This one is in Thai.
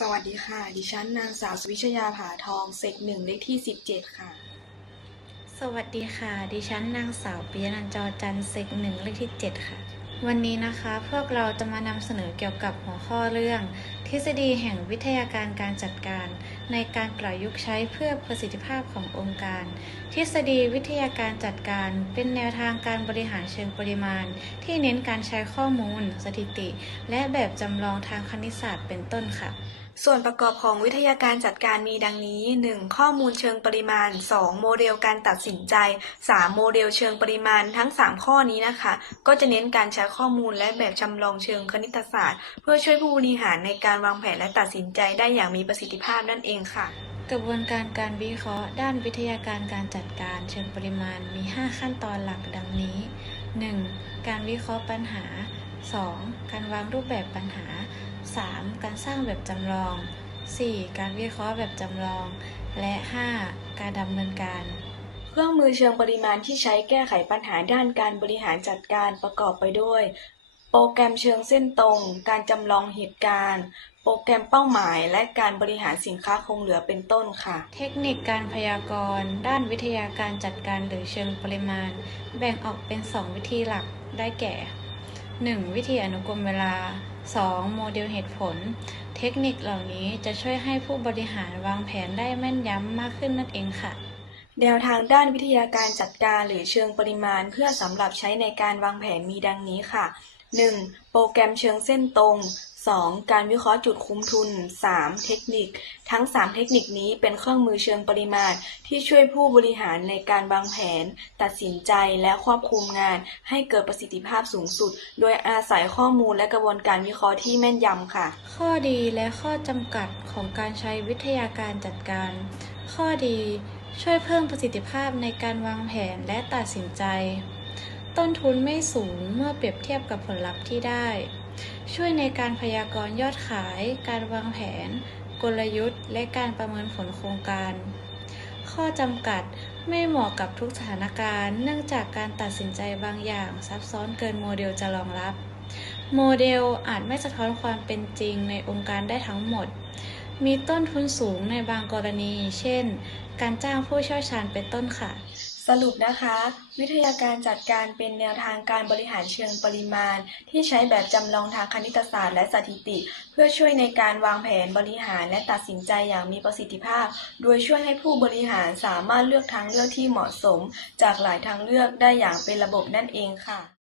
สวัสดีค่ะ ดิฉันนางสาวสุวิชยาผาทองเซกหนึ่งเลขที่ 17 ค่ะ สวัสดีค่ะ ดิฉันนางสาวปิยนันจอจันเซกหนึ่งเลขที่ 7 ค่ะ วันนี้นะคะพวกเราจะมานำเสนอเกี่ยวกับหัวข้อเรื่อง ทฤษฎีแห่งวิทยาการการจัดการ ในการประยุกต์ใช้เพื่อประสิทธิภาพขององค์การ ทฤษฎีวิทยาการจัดการ เป็นแนวทางการบริหารเชิงปริมาณ ที่เน้นการใช้ข้อมูล สถิติ และแบบจำลองทางคณิตศาสตร์เป็นต้นค่ะ ส่วนประกอบของวิทยาการจัดการมีดังนี้ 1. ข้อมูลเชิงปริมาณ 2. โมเดลการตัดสินใจ 3. โมเดลเชิงปริมาณทั้ง 3 ข้อนี้นะคะ ก็จะเน้นการใช้ข้อมูลและแบบจำลองเชิงคณิตศาสตร์ เพื่อช่วยผู้บริหารในการวางแผนและตัดสินใจได้อย่างมีประสิทธิภาพนั่นเองค่ะ กระบวนการการวิเคราะห์ ด้านวิทยาการการจัดการเชิงปริมาณมี 5 ขั้นตอนหลักดังนี้ 1. การวิเคราะห์ปัญหา 2. การวางรูปแบบปัญหา 3. การสร้างแบบจำลอง 4. การวิเคราะห์แบบจำลอง และ 5. การดำเนินการ เครื่องมือเชิงปริมาณที่ใช้แก้ไขปัญหาด้านการบริหารจัดการประกอบไปด้วย โปรแกรมเชิงเส้นตรง การจำลองเหตุการณ์ โปรแกรมเป้าหมาย และการบริหารสินค้าคงเหลือเป็นต้นค่ะ เทคนิคการพยากรณ์ ด้านวิทยาการจัดการหรือเชิงปริมาณ แบ่งออกเป็น 2 วิธีหลักได้แก่ 1. วิธีอนุกรมเวลา 2. โมเดลเหตุผล เทคนิคเหล่านี้จะช่วยให้ผู้บริหารวางแผนได้แม่นยำมากขึ้นนั่นเองค่ะ แนวทางด้านวิทยาการจัดการหรือเชิงปริมาณ เพื่อสำหรับใช้ในการวางแผนมีดังนี้ค่ะ 1. โปรแกรมเชิงเส้นตรง 2. การวิเคราะห์จุดคุ้มทุน 3. เทคนิค ทั้ง 3 เทคนิคนี้เป็นเครื่องมือเชิงปริมาณที่ช่วยผู้บริหารในการวางแผน ตัดสินใจและควบคุมงาน ให้เกิดประสิทธิภาพสูงสุด โดยอาศัยข้อมูลและกระบวนการวิเคราะห์ที่แม่นยำค่ะ ข้อดีและข้อจำกัดของการใช้วิทยาการจัดการ ข้อดี ช่วยเพิ่มประสิทธิภาพในการวางแผนและตัดสินใจ ต้นทุนไม่สูงเมื่อเปรียบเทียบกับผลลัพธ์ที่ได้ ช่วยในการพยากรณ์ยอดขาย การวางแผน กลยุทธ์ และการประเมินผลโครงการ ข้อจำกัดไม่เหมาะกับทุกสถานการณ์ เนื่องจากการตัดสินใจบางอย่างซับซ้อนเกินโมเดลจะรองรับ โมเดลอาจไม่สะท้อนความเป็นจริงในองค์การได้ทั้งหมด มีต้นทุนสูงในบางกรณี เช่น การจ้างผู้เชี่ยวชาญเป็นต้นค่ะ สรุปนะคะ วิทยาการจัดการเป็นแนวทางการบริหารเชิงปริมาณ ที่ใช้แบบจำลองทางคณิตศาสตร์และสถิติ เพื่อช่วยในการวางแผนบริหารและตัดสินใจอย่างมีประสิทธิภาพ โดยช่วยให้ผู้บริหารสามารถเลือกทางเลือกที่เหมาะสม จากหลายทางเลือกได้อย่างเป็นระบบนั่นเองค่ะ